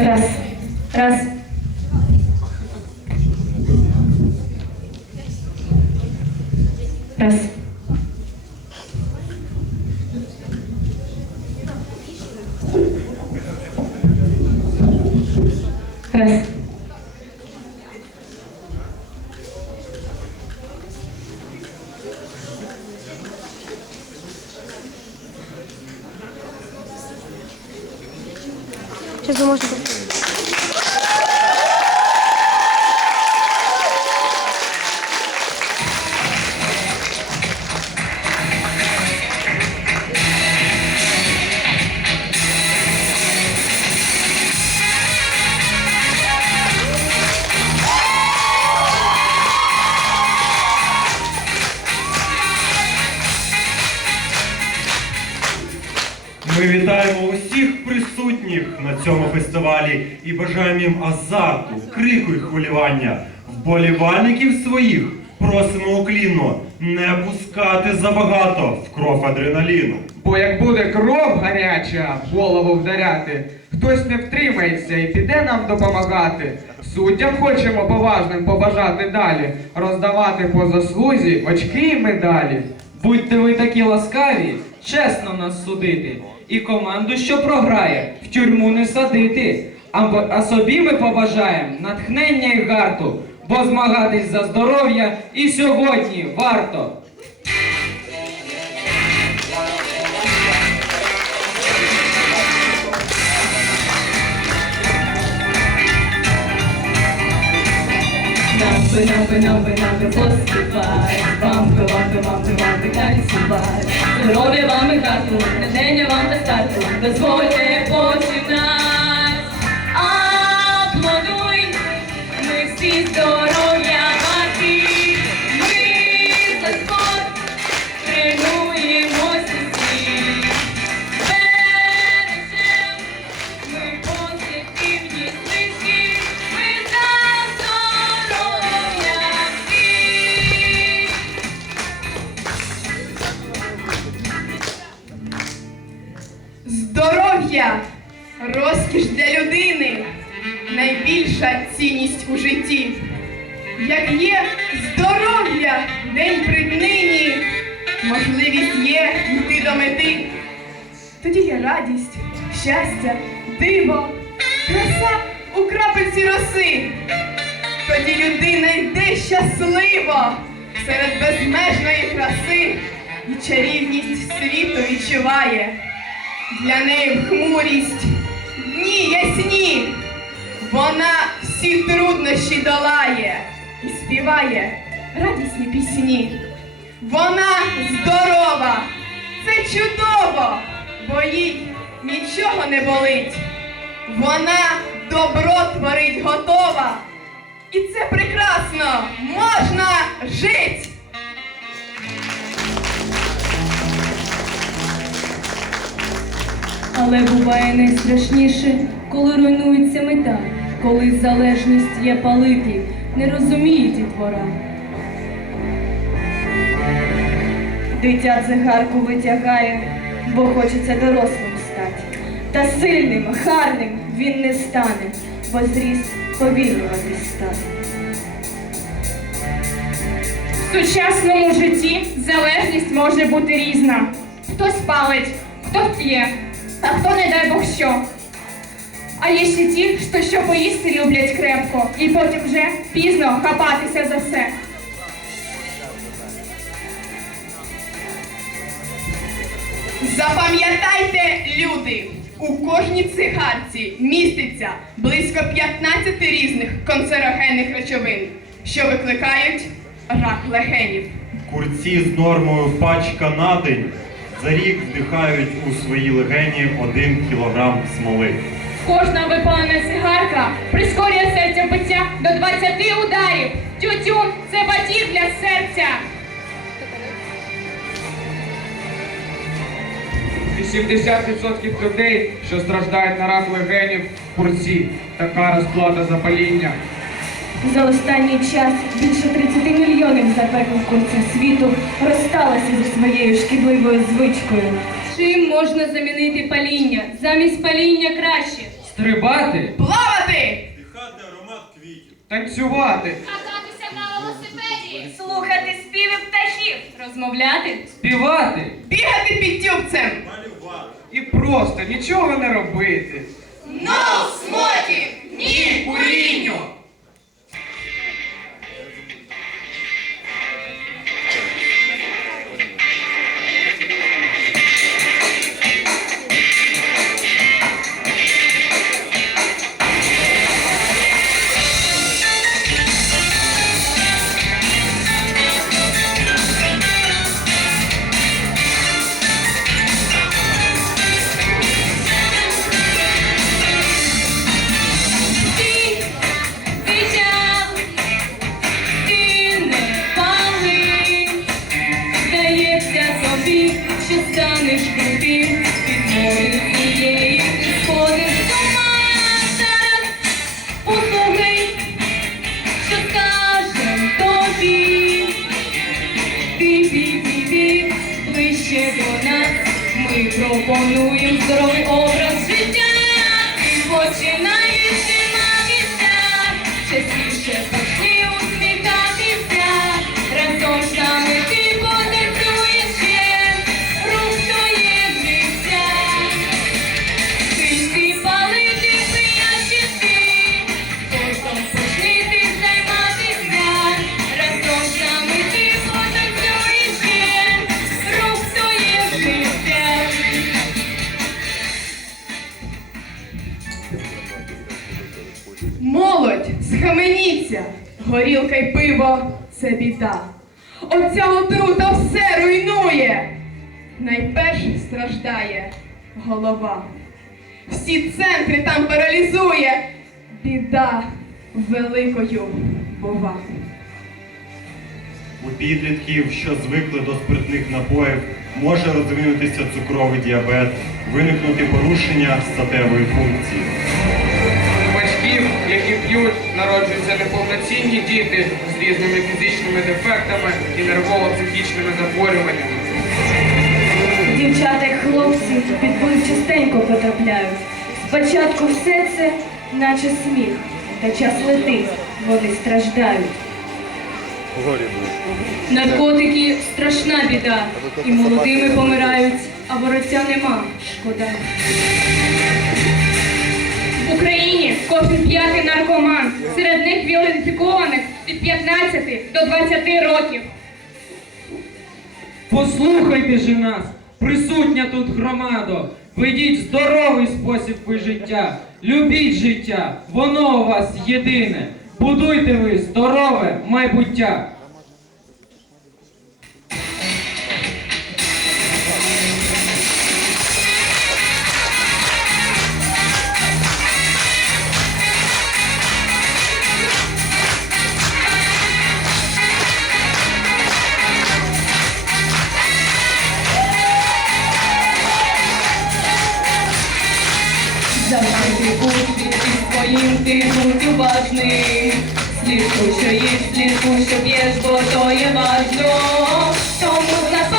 Раз. Раз. Раз. Раз. На цьому фестивалі і бажаємо їм азарту, крику і хвилювання. Вболівальників своїх просимо уклінно не пускати забагато в кров адреналіну. Бо як буде кров гаряча, голову вдаряти, хтось не втримається і піде нам допомагати. Суддям хочемо поважним побажати далі, роздавати по заслузі очки і медалі. Будьте ви такі ласкаві, чесно нас судити, і команду, що програє, в тюрму не садити. А, собі ми побажаємо натхнення і гарту, бо змагатись за здоров'я і сьогодні варто. Нампи, нампи, нампи, нампи, поспівай, вампи, вампи, вампи, вампи, танцювай. Здоров'я вам і хату, натхнення вам достатку, дозвольте починать. У житті. Як є здоров'я день при днині, можливість є йти до мети. Тоді є радість, щастя, диво, краса у крапельці роси. Тоді людина йде щасливо серед безмежної краси і чарівність світу відчуває. Для неї хмурість, дні ясні, вона всі труднощі долає і співає радісні пісні. Вона здорова, це чудово, бо їй нічого не болить. Вона добро творить готова. І це прекрасно, можна жить. Але буває найстрашніше, коли руйнується мета, коли залежність є палити, не розуміє дітвора. Дитя цигарку витягає, бо хочеться дорослим стати. Та сильним, гарним він не стане, бо зріс повільнюватись стане. В сучасному житті залежність може бути різна. Хтось палить, хто п'є, а хто не дай Бог що. А є ще ті, що що поїсти люблять крепко, і потім вже пізно хапатися за все. Запам'ятайте, люди, у кожній цигарці міститься близько 15 різних канцерогенних речовин, що викликають рак легенів. Курці з нормою пачка на день за рік вдихають у свої легені 1 кілограм смоли. Кожна випалена цигарка прискорює серцебиття до 20 ударів. Тютюн це батіг для серця. 80% людей, що страждають на рак легенів, курці. Така розплата за паління. За останній час більше 30 мільйонів запеклих курців світу розсталися зі своєю шкідливою звичкою. Чим можна замінити паління? Замість паління краще Стрибати? плавати, Дихати аромат квітів. Танцювати, Кататися на велосипеді. Слухати співи птахів. Розмовляти. Співати? бігати під тюбцем. Малювати. і просто нічого не робити. No smoking! Ні курінню! Ближче до нас, ми пропонуємо здоровий образ життя. и починаєш горілка й пиво це біда. Оця отрута все руйнує. Найперше страждає голова. Всі центри там паралізує. Біда великою бува. У підлітків, що звикли до спиртних напоїв, може розвинутися цукровий діабет, виникнути порушення статевої функції. П'ють, народжуються неповноцінні діти з різними фізичними дефектами і нервово-психічними захворюваннями. Дівчата й хлопці під вплив частенько потрапляють. Спочатку все це, наче сміх, та час летить, вони страждають. Наркотики страшна біда, і молодими помирають, а вороття нема. Шкода. Кожен п'ятий наркоман. Серед них віолентифікованих від 15 до 20 років. Послухайте же нас, присутня тут громадо. Ведіть здоровий спосіб життя. Любіть життя, воно у вас єдине. Будуйте ви здорове майбуття. Завжди успіх із своїм будь уважний. Слідкуй, що їсть, слідкуй, що п'єш, бо то є важно. Тому запам'ятайте